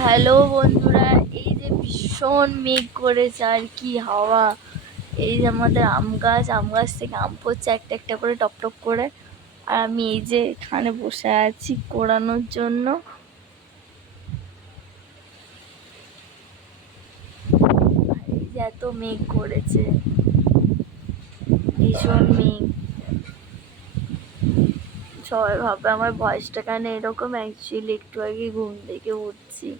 Hello বন্ধুরা, এই যে ভীষণ মেঘ করেছে আর কি হাওয়া। এই যে আমাদের আম গাছ থেকে আম পড়ছে একটা একটা করে টপ টপ করে। আর আমি এই যে এখানে বসে আছি কোড়ানোর জন্য। এই যে এত মেঘ করেছে, ভীষণ মেঘ। সবাই ভাবে আমার ভয়েসটা কেন এরকম, অ্যাকচুয়ালি একটু আগে ঘুম থেকে উঠছি।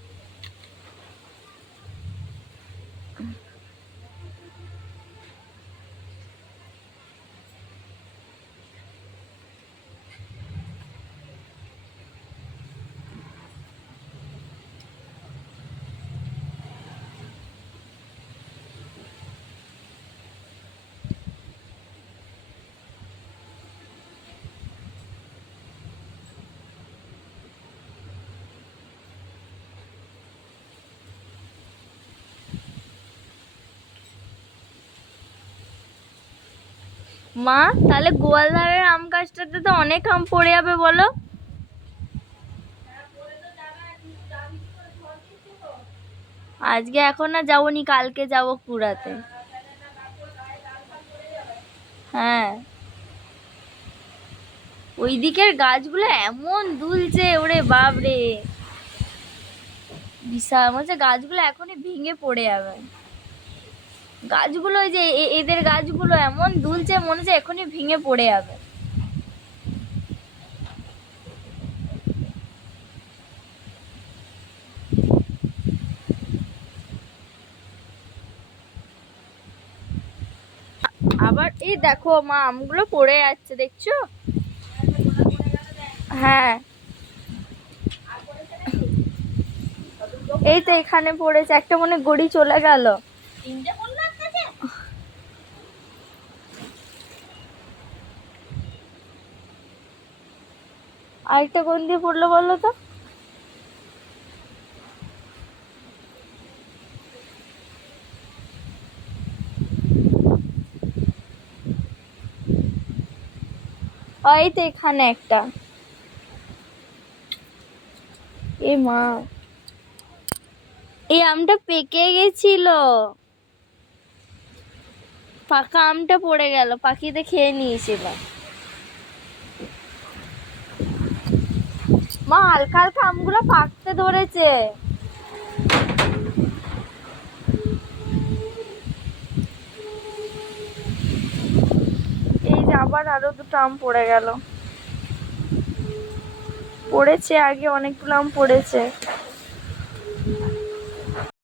মা, তাহলে গোয়ালধারের আম গাছটাতে তো অনেক আম পড়ে যাবে বলো। আজকে এখন না যাবনি, কালকে যাবো কুড়াতে। হ্যাঁ, ওই দিকের গাছগুলো এমন দুলছে, ওরে বাপ রে, বিশাল মনে হচ্ছে গাছগুলো এখনই ভেঙে পড়ে যাবে। গাছগুলো ওই যে এদের গাছগুলো এমন দুলছে, মনে হচ্ছে এখনই ভেঙে পড়ে যাবে। আবার এই দেখো মা, আমগুলো পড়ে যাচ্ছে দেখছো। হ্যাঁ, এই তো এখানে পড়েছে একটা, মনে হয় গড়ি চলে গেল। আরেকটা কোন দিয়ে পড়লো বলো তো। এই তো এখানে একটা। এ মা, এই আমটা পেকে গেছিল, পাকা আমটা পড়ে গেল, পাখিতে খেয়ে নিয়েছিল। মা, হালকা হালকা আমগুলো পাকতে ধরেছে। এই যে আবার আরো দুটো আম পড়ে গেল। পড়েছে আগে অনেকগুলো আম পড়েছে।